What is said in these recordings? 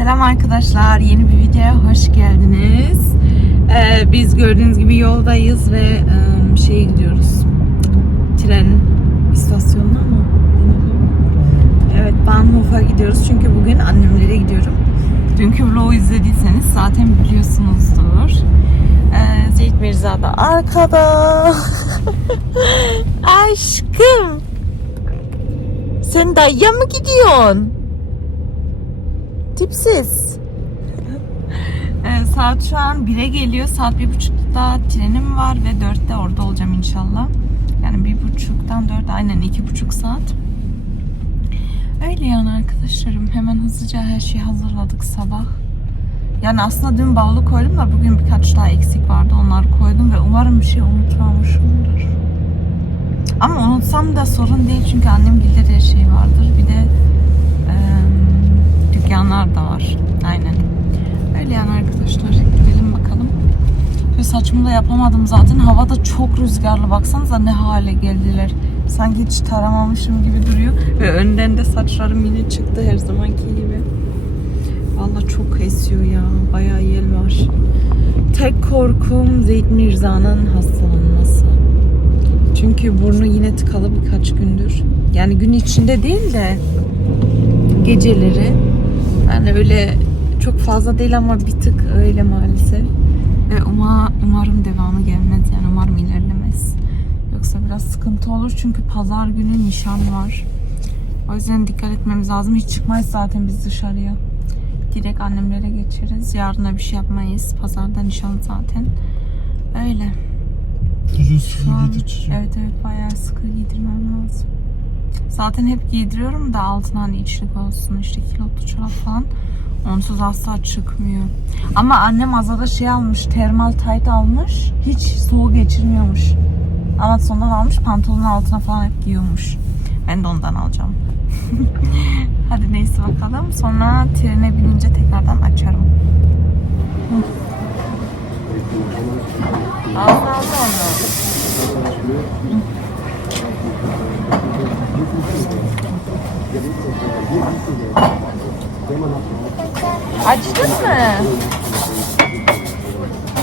Selam arkadaşlar, yeni bir videoya hoş geldiniz. Ee, biz gördüğünüz gibi yoldayız ve e, şeye gidiyoruz. Tren istasyonuna mı? Evet, Bahnhof'a gidiyoruz çünkü bugün annemlere gidiyorum. Dünkü vlogu izlediyseniz zaten biliyorsunuzdur. Ee, Zeyt Mirza da arkada. Aşkım. Sen dayıya mı gidiyorsun? Tipsiz. Ee, saat şu an 1'e geliyor. Saat 1.30'da trenim var ve 4'te orada olacağım inşallah. Yani 1.30'dan 4 aynen 2.5 saat. Öyle yani arkadaşlarım. Hemen hızlıca her şeyi hazırladık sabah. Yani aslında dün bavulu koydum da bugün birkaç daha eksik vardı. Onları koydum ve umarım bir şey unutmamışımdır. Ama unutsam da sorun değil çünkü annem de her şey vardır. Bir de eee, dükkanlar da var. Aynen. Öyle yani arkadaşlar. Gidelim bakalım. Şu saçımı da yapamadım zaten. Hava da çok rüzgarlı. Baksanıza ne hale geldiler. Sanki hiç taramamışım gibi duruyor. Ve önden de saçlarım yine çıktı her zamanki gibi. Vallahi çok esiyor ya. Bayağı yel var. Tek korkum Zeyd Mirza'nın hastalanması. Çünkü burnu yine tıkalı birkaç gündür. Yani gün içinde değil de geceleri. Yani öyle çok fazla değil ama bir tık öyle maalesef. Ve uma, umarım devamı gelmez yani umarım ilerlemez. Yoksa biraz sıkıntı olur çünkü pazar günü nişan var. O yüzden dikkat etmemiz lazım. Hiç çıkmayız zaten biz dışarıya. Direkt annemlere geçeriz. Yarına bir şey yapmayız. Pazarda nişan zaten. Öyle. Çocuğu Şu an, evet evet bayağı sıkı giydirmem lazım. Zaten hep giydiriyorum da altına hani içlik olsun işte kilotlu çorap falan. Onsuz asla çıkmıyor. Ama annem Azada şey almış, termal tight almış. Hiç soğuk geçirmiyormuş. Amazon'dan almış, pantolonun altına falan hep giyiyormuş. Ben de ondan alacağım. Hadi neyse bakalım. Sonra trene binince tekrardan açarım. Ağzına aldı onu. Açtın mı?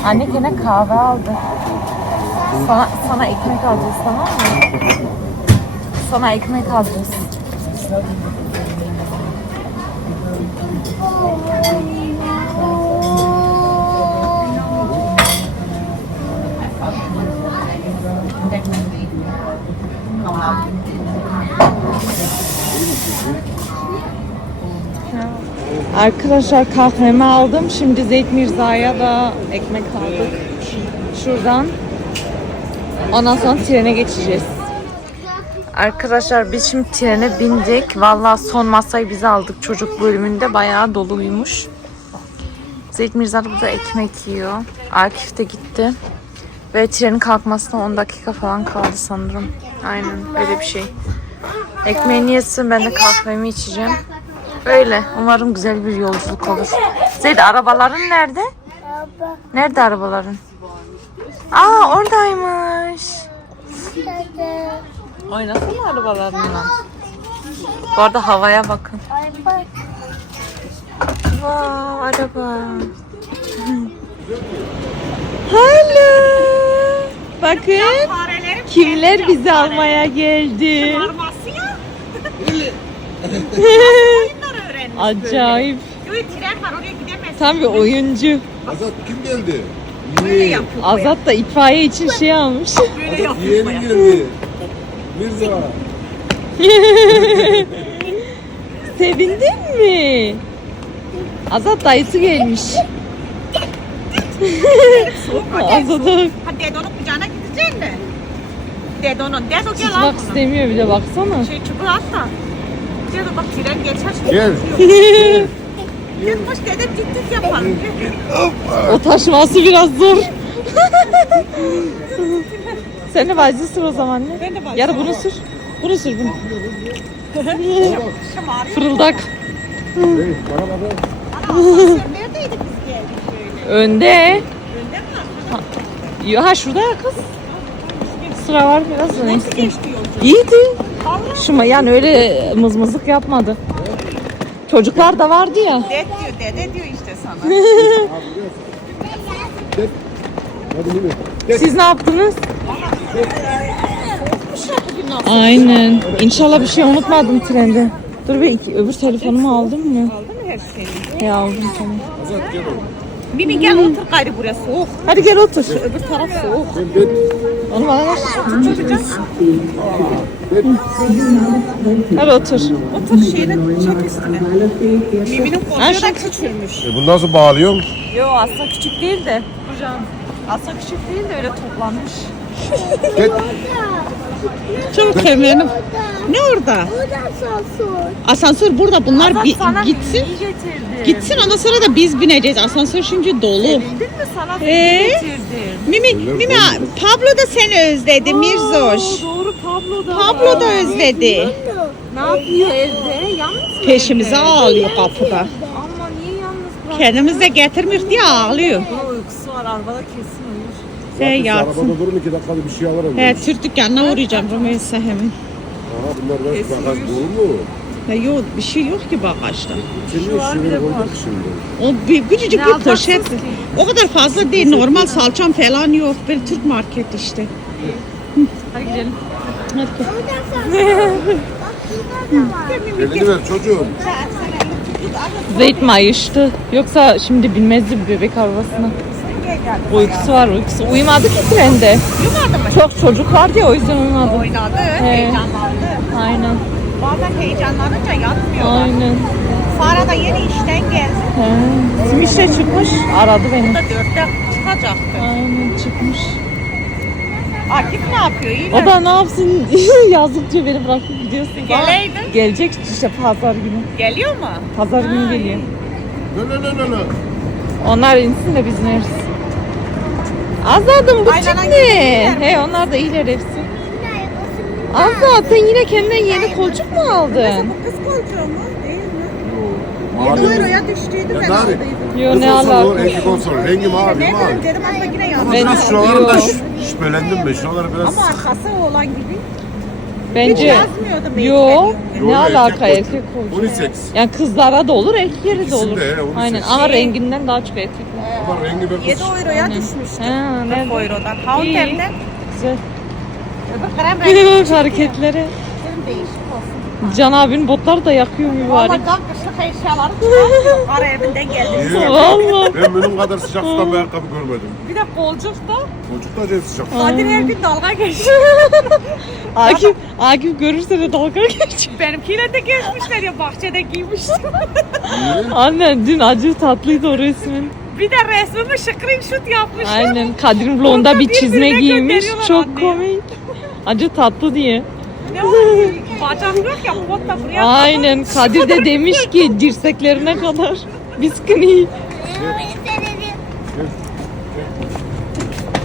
Anne gene kahve aldı. Sana, sana ekmek alacağız tamam mı? Sana ekmek alacağız. Arkadaşlar kahvemi aldım. Şimdi Zeyt Mirza'ya da ekmek aldık. Şuradan. Ondan sonra trene geçeceğiz. Arkadaşlar biz şimdi trene bindik. Vallahi son masayı biz aldık. Çocuk bölümünde bayağı doluymuş. Zeyt Mirza da burada ekmek yiyor. Akif de gitti. Ve trenin kalkmasına 10 dakika falan kaldı sanırım. Aynen öyle bir şey. Ekmeğini yesin ben de kahvemi içeceğim. Öyle. Umarım güzel bir yolculuk olur. Zeyd arabaların nerede? Nerede arabaların? Aa oradaymış. Oynasana arabalarınla. Bu arada havaya bakın. Wow, araba. Hello. Bakın. Kimler bizi almaya geldi? Ya. Öğrenmiş. Acayip. Böyle tren var oraya gidemezsin. Tam bir oyuncu. Azat kim geldi? Böyle Yeğen. yapıyor. Azat da itfaiye için şey almış. Böyle yapıyor. Yeğenim geldi. Mirza. Sevindin mi? Azat dayısı gelmiş. Azat'a Ha Dedo'nun kucağına gideceksin mi? Dedo'nun. Dedo gel al bunu. istemiyor bir de baksana. Şey çubuğu at da. Dedo bak tren geçer. Gel. Gel koş dedem ciddi yapalım. Gel. O taşıması biraz zor. Sen de valizi sür o zaman ne? Ben de valizi Ya da bunu sür. Bunu sür bunu. Fırıldak. Hey, bana bak. Ana sen neredeydik biz geldik böyle? Önde. Önde mi? Yo, ha şurada ya kız. Sıra var biraz da Nasıl geçti yolculuk? İyiydi. Şuma yani öyle mızmızlık yapmadı. Çocuklar da vardı ya. Det diyor, dede diyor işte sana. Siz ne yaptınız? Aynen. İnşallah bir şey unutmadım trende. Dur bir iki, öbür telefonumu aldın mı? Aldın mı her şeyi? Ya aldım tamam. Azat gel oğlum. Gel otur gayrı buraya soğuk. Hadi gel otur. Öbür taraf soğuk. Onu bana ver. Hadi otur. Otur şeyini çek üstüne. Mimi'nin koltuğu da küçülmüş. E bunu nasıl bağlıyorum? Yo aslında küçük değil de. Hocam. Aslında küçük değil de öyle toplanmış. Çok eminim. Ne orada? Asansör burada. Bunlar bi- gitsin. getirdim. Gitsin ondan sonra da biz bineceğiz. Asansör şimdi dolu. Bildin mi sana Ee? getirdim. Mimi, Mimi, Pablo da seni özledi Mirzoş. Doğru Pablo da. Pablo da özledi. Ne yapıyor evde? Yalnız mı Peşimize evde? ağlıyor kapıda. Ama niye yalnız bırak? Kendimiz de getirmiyor diye ağlıyor. Bunun uykusu var arabada. Sen yatsın. Arabada durun iki dakikada bir şey alırım. Evet, Türk dükkanına uğrayacağım Rümeysa hemen. Aha bunlar da bagaj dolu mu? Ya yok, bir şey yok ki bagajda. Şimdi şuraya koyduk şimdi. O bir, küçücük bir poşet. O kadar fazla değil. Normal salçam falan yok. Bir Türk market işte. Hadi gidelim. Hadi. Elini ver çocuğum. Zeyt mayıştı. Yoksa şimdi binmezdi bir bebek arabasına. Uykusu var uykusu. Uyumadı ki trende. Yumadı mı? Çok çocuk vardı ya o yüzden uyumadı. Oynadı, heyecanlandı. Aynen. Bazen heyecanlanınca yatmıyorlar. Aynen. Sara da yeni işten geldi. He. Simiş'e çıkmış. Aradı beni. Bu da dörtte çıkacaktı. Aynen çıkmış. Akif ne yapıyor? İyi O da ne yapsın diyor beni bırakıp gidiyorsun. Geleydin. Gelecek işte pazar günü. Geliyor mu? Pazar günü geliyor. Ne ne ne ne ne. Onlar insin de biz ineriz. Azadın bu aynen, ne? He onlar da iyiler hepsi. Azat sen yine kendine yeni koltuk mu aldın? Bu kız koltuğu mu? Değil mi? 7 Mavi. euroya düştüydü Ya ben ne aldıydım. Yo ne alaka? Rengi olsun. Rengi mavi Ne mavi. dedim dedim ama yine yanlış. Ben- Biraz şuralarında Yo. ş- şüphelendim ben. Şuraları biraz... Ama arkası oğlan gibi. Hiç Bence yazmıyordu yo Yo, ne erkek alaka koltuk. erkek koltuk. Unisex. Yani kızlara da olur erkeklere de İkisinde olur. he. Aynen ama renginden daha çok erkek. Ama rengi ben 7 euroya düşmüştü. Ha, 40 nerede? eurodan. Hauntem'de Güzel. öbür krem rengi. Bak hareketlere. Dedim değişik olsun. Can abinin botları da yakıyor mübarek. Tam kışlık eşyaları çıkartıyor. Ara evinden geldi. Valla. Ben benim kadar sıcak tutan bir ayakkabı görmedim. Bir de kolcuk da. Çocuk da acayip sıcak. Kadir her gün dalga geçiyor. Akif, Akif görürse de dalga geçiyor. Benimkiyle de geçmişler ya bahçede giymiştim. Niye? Anne dün acı tatlıydı o resmin. Bir de resmimi screenshot yapmışlar. Aynen Kadir'in vlogunda Orada bir çizme giymiş. Çok anneye. komik. Acı tatlı diye. Ne var? Yok ya da buraya. Aynen Kadir de demiş ki dirseklerine kadar. Biskini.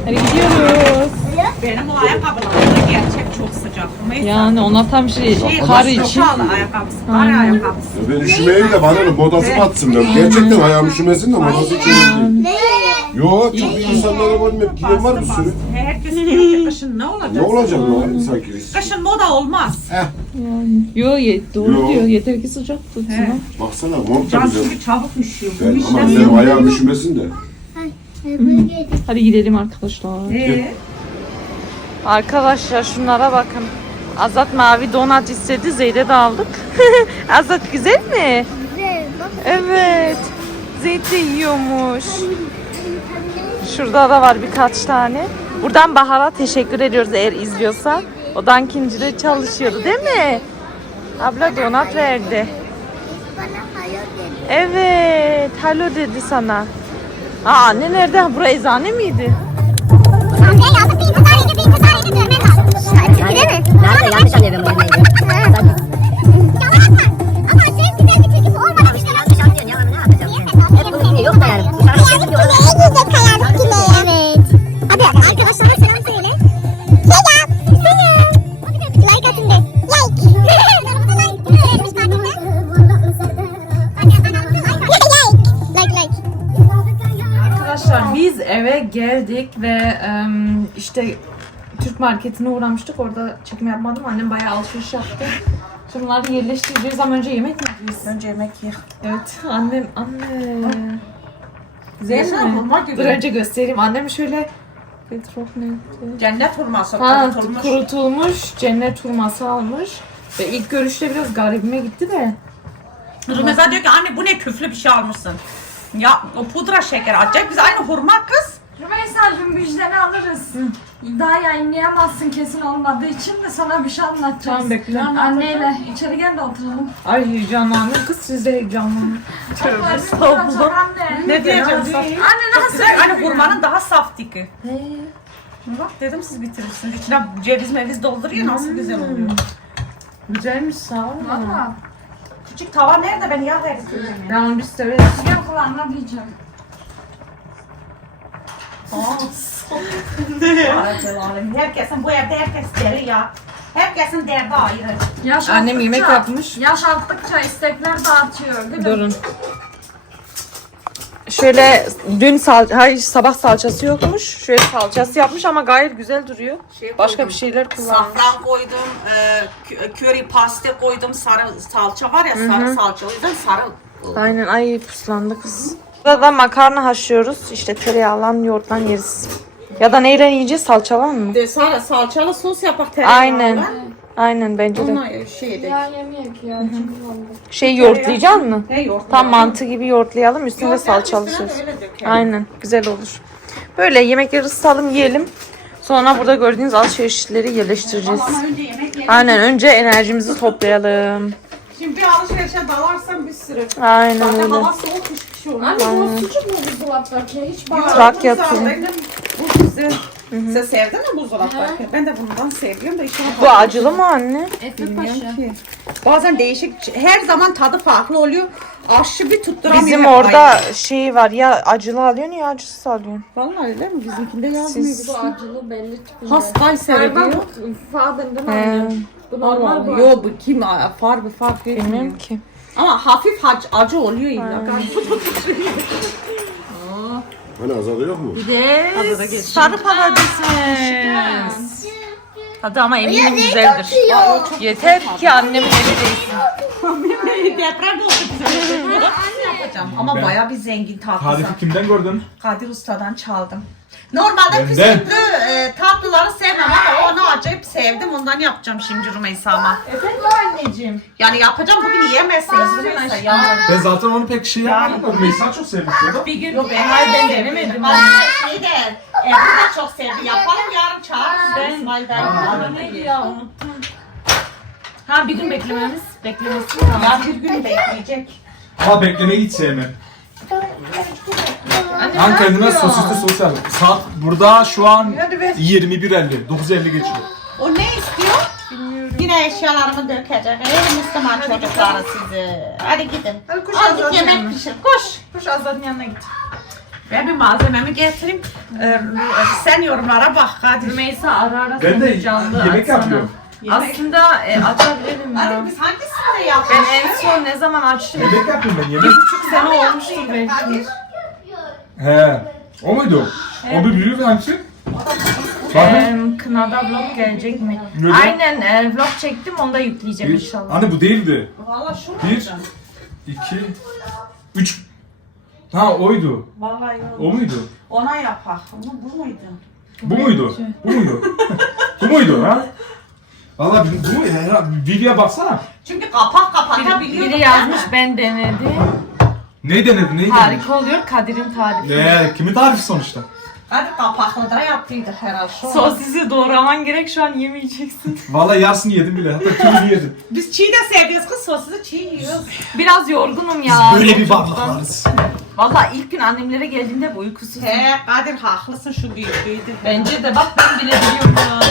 Hadi gidiyoruz. Benim o ayakkabılarım da gerçek çok sıcak. Yani ona tam şey Şey, kar için. Pahalı ayakkabısı. Kar ayakkabısı. Ben üşümeyeyim de bana ne modası batsın ben. Gerçekten ayağım üşümesin de modası için. Yo çok iyi insanlara var hep giyen var bir sürü. Herkes diyor ki kışın ne olacak? Ne olacak o sanki? Kışın moda olmaz. Heh. Yo ye, doğru Yo. diyor. Yeter ki sıcak tutsun. He. Baksana mont da Can güzel. çünkü çabuk üşüyor. Ben, Bu ama işlem benim ayağım üşümesin de. Hadi gidelim arkadaşlar. Ee, Arkadaşlar şunlara bakın. Azat mavi donat istedi. Zeyd'e de aldık. Azat güzel mi? Evet. Zeyd de yiyormuş. Şurada da var birkaç tane. Buradan Bahar'a teşekkür ediyoruz eğer izliyorsa. O Dunkin'cide çalışıyordu değil mi? Abla donat verdi. Evet. Halo dedi sana. Aa anne nerede? Burası eczane miydi? Nerede yanlış anlıyorum ben bunu. Arkadaşlar biz eve geldik ve işte marketine uğramıştık. Orada çekim yapmadım. Annem bayağı alışveriş yaptı. Şunları yerleştireceğiz ama önce yemek mi yiyeceğiz? Önce yemek ye. Evet. Annem, anne. Güzel mi? hurma gibi. Dur önce göstereyim. Annem şöyle Petrov neydi? Cennet hurması Ha, kurutulmuş. kurutulmuş cennet hurması almış. Ve ilk görüşte biraz garibime gitti de. Rümeysa diyor ki anne bu ne küflü bir şey almışsın. Ya o pudra şeker acayip güzel. Aynı hurma kız. Rümeysa'cığım müjdeni alırız. Daha yayınlayamazsın kesin olmadığı için de sana bir şey anlatacağız. Tamam, bekle. Anneyle içeri gel de oturalım. Ay heyecanlandım kız siz de heyecanlanın. Tövbe estağfurullah. Ne diyeceğim? Anne nasıl? Aynı hurmanın daha saf tiki. Bak dedim siz bitirirsiniz. İçine ceviz meviz dolduruyor nasıl güzel oluyor. Güzelmiş sağ ol. Valla. Küçük tava nerede ben yağ verdim. Tamam biz severiz. Gel kulağına diyeceğim. Alem. Herkesin bu evde herkes deli ya. Herkesin derdi ayrı. Yaş Annem arttıkça- yemek yapmış. Yaş arttıkça istekler de artıyor değil mi? Durun. Şöyle dün sal hayır, sabah salçası yokmuş. Şöyle salçası yapmış ama gayet güzel duruyor. Başka bir şeyler kullanmış. Safran koydum, e, kö- köri pasta koydum, sarı salça var ya sarı salça. O yüzden sarı Aynen ay puslandı kız. Burada da makarna haşlıyoruz. İşte tereyağlan yoğurtlan yeriz. Ya da neyle yiyeceğiz? Salçalan mı? De sarı salçalı sos yapak tereyağlı. Aynen. Aynen bence de. Ona şey de. Ya yemek ya. Şey yoğurtlayacak mı? He yoğurt. Tam mantı gibi yoğurtlayalım. Üstüne Yoğurt salçalı sos. de. Aynen güzel olur. Böyle yemekleri ısıtalım yiyelim. Sonra burada gördüğünüz alışverişleri yerleştireceğiz. Ama önce yemek yiyelim. Aynen önce enerjimizi toplayalım. Şimdi bir alışverişe dalarsan bir sürü. Aynen Zaten öyle. hava soğuk hiçbir şey olmaz. Anne bu sucuk mu buzdolaptaki? Hiç bak. Trak yatıyor. Bu güzel. Sen sevdin mi buzdolaptaki? Ben de bundan seviyorum da işte Bu acılı mı anne? Etli paşa. ki. Bazen değişik, her zaman tadı farklı oluyor. Aşı bir tutturamıyor. Bizim hep orada aynı. şey var ya acılı alıyorsun ya acısız alıyorsun. Vallahi öyle mi? Bizimkinde yazmıyor. Siz- Bu acılı belli tipinde. Has Kayseri diyor. Alıyorum. Bu normal bu. Yo bu kim? Far bir fark bilmiyorum ki. Ama hafif acı, acı oluyor illa. Hani azalıyor yok mu? Sarı patatesimiz. Tadı ama eminim güzeldir. Yeter ki annemin eli değsin. Deprem oldu bize. yapacağım. Ama baya bir zengin tatlısı. Tarifi kimden gördün? Kadir Usta'dan çaldım. Normalde püskürtlü e, tatlıları sevmem ama onu acayip sevdim. Ondan yapacağım şimdi Rümeysa'ma. Efendim anneciğim. Yani yapacağım bugün yiyemezsiniz Rümeysa. Ya. Ben zaten onu pek şey yapmadım. Meysa çok sevmiş onu. Bir gün Yok ben hayır ben denemedim. Vallahi şey de Ebru da çok sevdi. Yapalım yarın çağırırız. Ben İsmail'den. Neydi ya unuttum. Ha bir gün beklememiz beklemesi Ya bir gün bekleyecek. Ama beklemeyi hiç sevmem. Ben kendime sosisli sos yaptım. Saat burada şu an 21.50. 9.50 geçiyor. O ne istiyor? Bilmiyorum. Yine eşyalarımı dökecek. Ey Müslüman çocukları sizi. Hadi gidin. Hadi koş Azıcık Azat'ın yemek yanına. pişir. Koş. Koş Azat'ın yanına git. Ben bir malzememi getireyim. Ee, sen yorumlara bak hadi. Rümeysa ara ara Ben de sonra canlı yemek açsana. yapıyorum. Aslında e, açabilirim ya. Hadi biz hangisini Ben yapalım? en son ne zaman açtım? Yemek yapıyorum ben yemek. buçuk sene olmuştur belki. Kadir. He. O muydu? O bir büyük hangisi? Ee, kınada vlog gelecek mi? Neden? Aynen e, vlog çektim onu da yükleyeceğim inşallah. Anne bu değildi. Valla şu Bir. muydu? İki. Üç. Ha oydu. Vallahi yok. O muydu? Ona yapak. Ama bu muydu? Bu muydu? Bu muydu? bu muydu ha? Valla bu mu? Ya, videoya baksana. Çünkü kapak kapatabiliyor. Biri yazmış ben denedim. Ne denedi? Neyi denedi? Harika oluyor Kadir'in tarifi. Ne? Kimin tarifi sonuçta? Hadi kapaklı da yaptıydık herhalde. Şu an. Sosisi doğraman gerek şu an yemeyeceksin. Valla yarısını yedim bile. Hatta tümünü yedim. Biz çiğ de seviyoruz kız sosisi çiğ yiyoruz. Biraz yorgunum ya. Böyle bir babaklarız. Valla ilk gün annemlere geldiğinde bu uykusuz. He Kadir haklısın şu büyüklüydü. Bence de bak ben bile biliyorum.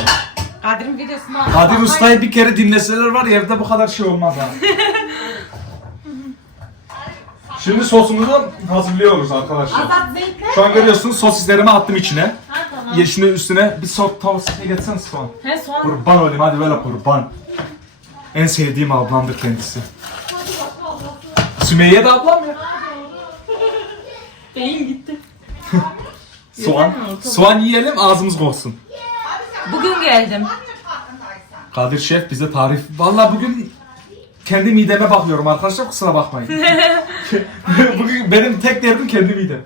Kadir'in videosuna Kadir Usta'yı bir kere dinleseler var ya evde bu kadar şey olmaz ha. Şimdi sosumuzu hazırlıyoruz arkadaşlar. Şu an görüyorsunuz sosislerimi attım içine. Yeşilin üstüne bir sos tavsiye getsene soğan. He sonra Kurban olayım hadi böyle kurban. En sevdiğim ablamdır kendisi. Sümeyye de ablam ya. beyin gitti. Soğan. Soğan yiyelim ağzımız koksun. Bugün geldim. Kadir Şef bize tarif. Vallahi bugün kendi mideme bakıyorum arkadaşlar kusura bakmayın. Bugün benim tek derdim kendi midem.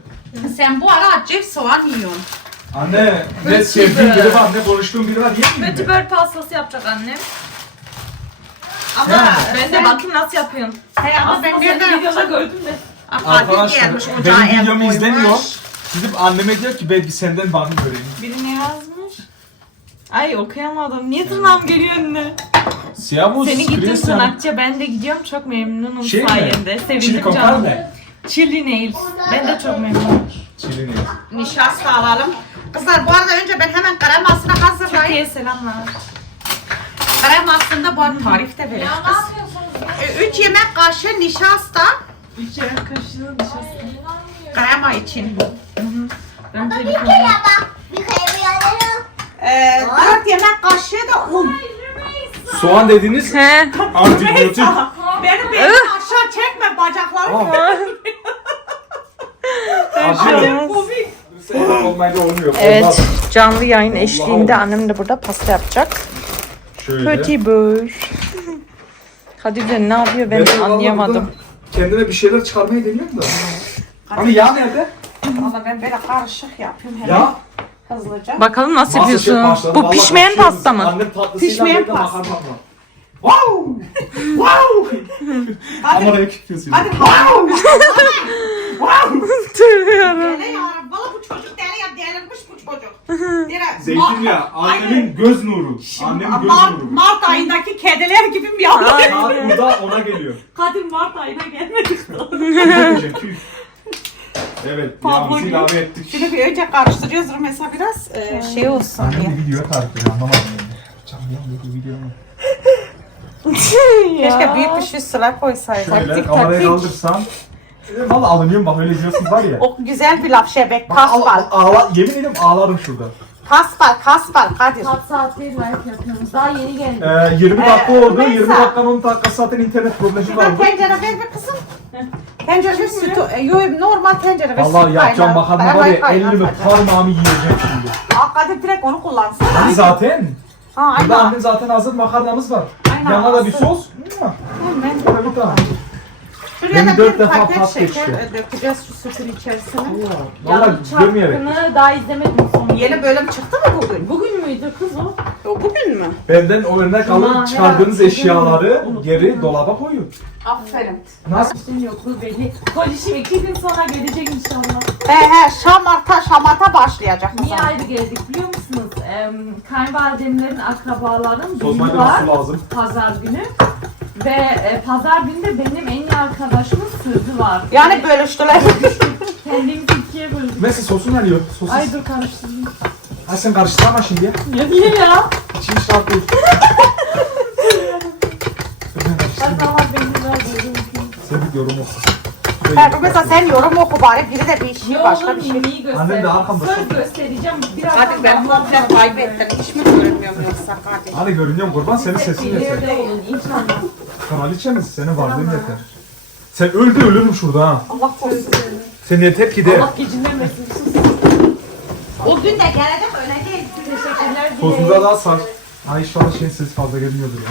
Sen bu ara acayip soğan yiyorsun. Anne ne sevdiğim biri var ne konuştuğum biri var yemeyeyim mi? Kötübör pastası yapacak annem. Ama Ben de bakayım nasıl yapıyorsun. Hey, ama ben Aslında nereden seni videoda gördüm de. Fatih Arkadaşlar gelmiş ocağa benim el videomu koymuş. izlemiyor. Gidip anneme diyor ki belki senden bakın göreyim. Biri ne yazmış? Ay okuyamadım. Niye tırnağım geliyor önüne? Siyah muz, Seni gittim Christian. tırnakçıya ben de gidiyorum çok memnunum Şey mi? sayende. Chili Sevindim con canım. carne. Chili nails. Ben de çok memnunum. Çili ne? Nişasta alalım. Kızlar bu arada önce ben hemen kremasını hazırlayayım. Türkiye'ye selamlar. Kremasında bu arada tarif de verir kız. 3 yemek kaşığı nişasta Üç yemek kaşığı nişasta. krema için. Bir kere bak. Bir alırım. 4 yemek kaşığı da un. Soğan dediğiniz He. antibiyotik. Benim beni aşağı çekme bacaklarım. Acı. Olmayınca olmuyor. Evet, Olmaz. canlı yayın eşliğinde annem de burada pasta yapacak. Şöyle. Kötübör. Kadir de ne yapıyor ben Ben de anlayamadım. burada Kendime bir şeyler çıkarmayı deniyorum da. Hani yağ nerede? Valla ben böyle karışık yapıyorum hemen Yağ. Hızlıca. Bakalım nasıl Masterchef yapıyorsun? başladı. Bu Vallahi pişmeyen konuşuyoruz. pasta mı? Annem tatlısıyla Pişmeyen pasta. Wow! wow! Ama renk çıkıyorsun. Hadi wow! Tüyüyorum. Deli yavrum. Valla bu çocuk deli ya delirmiş bu çocuk. Direkt Zeytinyağı, annemin göz nuru. Annemin göz Mart, nuru. Mart ayındaki kediler gibi mi yavrum? Saat burada ona geliyor. Kadir Mart ayına gelmedik. Evet, yağımızı ilave ettik. Şimdi bir önce karıştırıyoruz mesela biraz e, şey olsun diye. Annem bir video tarifi anlamadım yani. Canım yanındaki video mu? Keşke büyük bir şey sıra koysaydık. Şöyle Taktik kamerayı taktik. kaldırsam. E, Valla alınıyorum bak öyle diyorsunuz var ya. O güzel bir laf şebek. Bak, ağla, Kaspal. ağla, yemin ederim ağlarım şurada. Kaspal. Kaspal. Kadir. Kaç saattir live yapıyoruz. Daha yeni geldik. Ee, 20 dakika oldu. Rümeysa. 20 dakikanın 10 dakikası zaten internet problemi Şuradan vardı. tencere ver bir kızım. Tencere bir sütü. e, Yo, normal tencere ver. Vallahi süt yapacağım kaynar. makarna var ya elimi parmağımı yiyeceğim şimdi. Kadir direkt onu kullansın. Hani zaten. Ha, Burada aynen. annem zaten hazır makarnamız var. Aynen, Yanına da bir sos. Hemen. Tabii tamam. Şuraya da dört bir defa paket pas şeker geçti. e, dökeceğiz şu sütün içerisine. Valla görmeyerek. Çarpını daha izlemedim son. Yeni bölüm çıktı mı bugün? Bugün müydü kız o? O bugün mü? Benden o örnek alın Ama çıkardığınız herhalde eşyaları unuttum. geri dolaba koyun. Aferin. Nasıl? İşin yokluğu belli. Kolişim iki gün sonra gelecek inşallah. He he şamarta şamata başlayacak. o Niye zaman. ayrı geldik biliyor musunuz? Ee, kayınvalidemlerin akrabaların düğünü var. lazım. Pazar günü. Ve e, pazar günü de benim en iyi arkadaşımın sözü var. Yani bölüştüler. Kendimizi ikiye böldük. Mesela sosun yanıyor. Sosis. Ay dur karıştırdım. Ha sen karıştırma şimdi ya. Ne diyeyim ya? İçini şart değil. Hadi tamam beni ver diyorum. Sen bir yorum oku. Ben mesela sen yorum oku bari biri de bir şey başka bir şey. mimiyi göster. Annem de arkamda. Söz göstereceğim. Biraz Hadi ben komple kaybettim. Hiç mi görünmüyorum yoksa Kadir? Hani görünüyorum kurban senin sesin yeter. İleride olun inşallah. Kraliçemiz senin varlığın yeter. Sen öldü ölürüm şurada ha. Allah korusun. Sen yeter ki de. Allah gecinemesin. Sus. O gün de gelecek öyle değil. Teşekkürler Sosunuza dilerim. daha sar. Ay inşallah şey ses fazla gelmiyordur ya.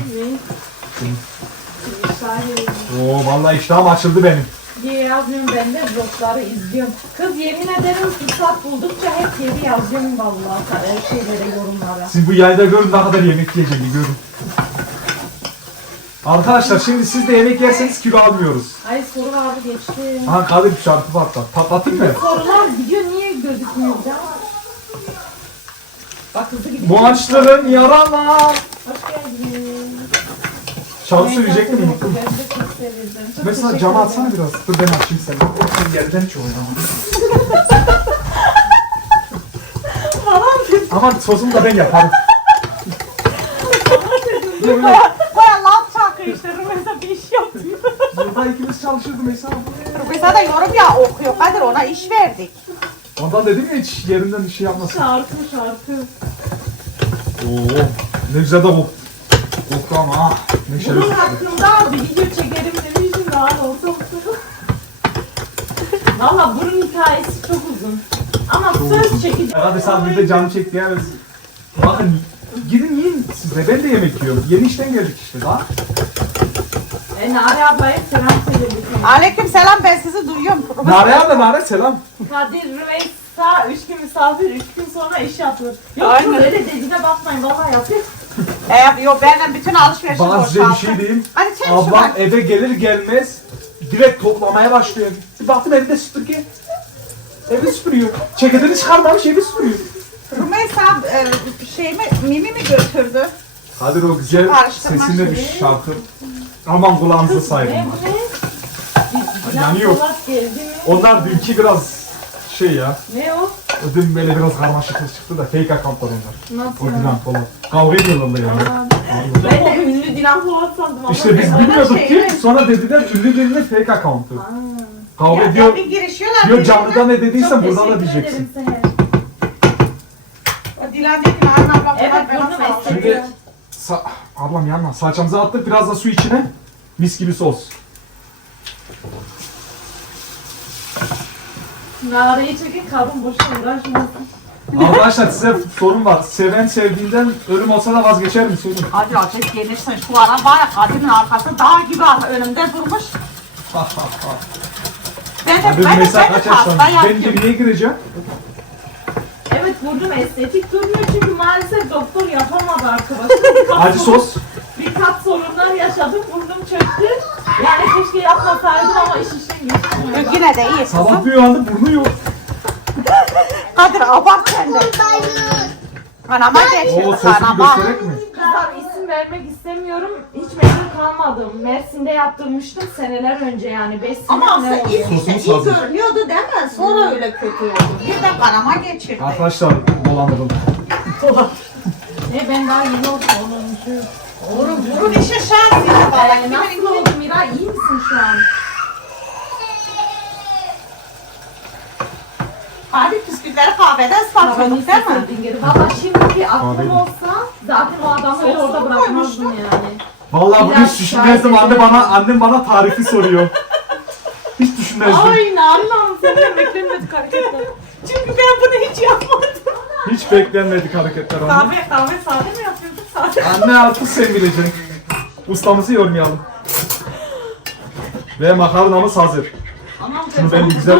Oo vallahi iştahım açıldı benim. diye yazmıyorum ben de vlogları izliyorum. Kız yemin ederim fırsat buldukça hep geri yazıyorum vallahi her şeylere yorumlara. Siz bu yayda görün ne kadar yemek yiyeceğini görün. Arkadaşlar şimdi siz de yemek yerseniz kilo almıyoruz. Ay soru vardı geçti. Ha Kadir bir şarkı patlat. Patlatayım mı? Sorular gidiyor niye gözükmüyor ya? Bak hızlı gidiyor. Bu açların yaralar. Hoş geldiniz. Şarkı söyleyecektim unuttum. Ben de çok sevindim. Çok Mesela teşekkür camı ederim. açsana biraz. Dur ben açayım seni. Sen yerden hiç oynama. Ama sosumu da ben yaparım. Böyle Baya laf çakıyor işte. Rümeysa bir iş yapıyor. Burada ikimiz çalışırdı mesela. Rümeysa da yorum ya okuyor. Kadir ona iş verdik. Ondan dedim ya hiç yerinden bir şey yapmasın. Şarkı şarkı. Oo, ne güzel de kok. Koktu ama ha. Ne Bunun şerefsiz. hakkında bir video çekerim demiştim daha ortalıkta. Valla bunun hikayesi çok uzun. Ama söz çekeceğim. Hadi sen bir de canım çekti ya. Bakın gidin yiyin siz de ben de yemek yiyorum. Yeni işten geldik işte daha. E, Nare ablaya selam söyle lütfen. Aleyküm selam ben sizi duyuyorum. Nare abla Nare selam. Kadir Rümeysa 3 gün misafir 3 gün sonra iş yapıyor. Yok Aynen. Öyle dediğine bakmayın valla yapıyor. Ee, yok benimle bütün alışverişim Bana size bir boşalttı. şey diyeyim. Hadi çek şu Ablam bak. eve gelir gelmez direkt toplamaya başlıyor. Bir baktım evde süpürge. Evi süpürüyor. Ceketini çıkarmamış evi süpürüyor. Rümeysa e, şey mi, Mimi mi götürdü? Kadir o güzel Karıştırma sesinde bir şeyi. şarkı. Aman kulağınızı sayın. Ne bu ne? Yanıyor. Polat geldi mi? Onlar dünkü biraz şey ya. Ne o? O dün böyle biraz karmaşık çıktı da fake accountlar onlar. Nasıl O ya? Dilan falan. Kavga ediyorlar yani. Ben de ünlü Dilan Polat sandım ama. İşte biz bilmiyorduk ki sonra dediler ünlü birinin fake account'u. Kavga Ya, ediyor. bir girişiyorlar. Diyor canlıda ne dediysen burada da diyeceksin. Dilan dedi ki Narin abla Evet, bana burnum sağ olsun." esnedi. Şimdi sa ablam yanma. Salçamızı attık biraz da su içine. Mis gibi sos. Nareyi çekin kadın boşuna uğraşmasın. Arkadaşlar size sorun var. Seven sevdiğinden ölüm olsa da vazgeçer mi? Sorun. Hadi Ateş gelirsin şu ara var ya Kadir'in arkası dağ gibi ar- önümde durmuş. Ben de, Hadi ben de, mesela ben de kaç pasta yaşlarında? Ben yaptım. gemiye gireceğim. Evet vurdum estetik durmuyor çünkü maalesef doktor yapamadı arkadaşlar. Birkaç Acı sorun- sos. Birkaç sorunlar yaşadım burnum çöktü. Yani keşke yapmasaydım ama iş işin geçti. Yine de iyi. Sabah bir uyandı burnu yok. Kadir abart sen de. Anama O geçirdi sosu bir anama. göstererek mi? Kızlar isim vermek istemiyorum. Memnun kalmadım. Mersin'de yaptırmıştım seneler önce yani 5 sene Ama ne oldu? ilk işte iyi görünüyordu değil mi? Sonra öyle kötü oldu. Bir de kanama geçirdi. Arkadaşlar dolandırıldı. Ne ben daha yeni oldum onun Burun, burun işi şans ya. Vallahi Ee, kimin nasıl oldu Miray iyi misin şu an? Hadi bisküvileri kahvede ıslatıyorduk değil mi? Sevdiğin geri. Valla şimdiki aklım olsa zaten o adamı öyle orada bırakmazdım yani. Vallahi bugün Biraz düşünmezdim. şahane. Anne bana, annem bana tarifi soruyor. Hiç düşünmezdim. Ay Narin Hanım senden beklenmedik hareketler. Çünkü ben bunu hiç yapmadım. Hiç beklenmedik hareketler anne. Kahve, kahve sade mi yapıyorduk? Sade. Anne artık sen bileceksin. Ustamızı yormayalım. Ve makarnamız hazır. Şunu ben bir güzel...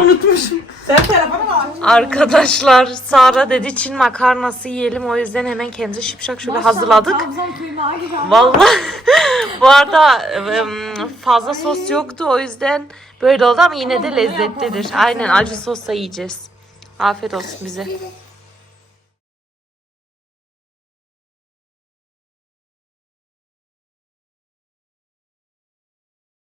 Sen telefonu mu? Arkadaşlar Sara dedi Çin makarnası yiyelim o yüzden hemen kendimize şipşak şöyle hazırladık. Vallahi bu arada fazla sos yoktu o yüzden böyle oldu ama yine de lezzetlidir. Aynen acı sosla yiyeceğiz. Afiyet olsun bize.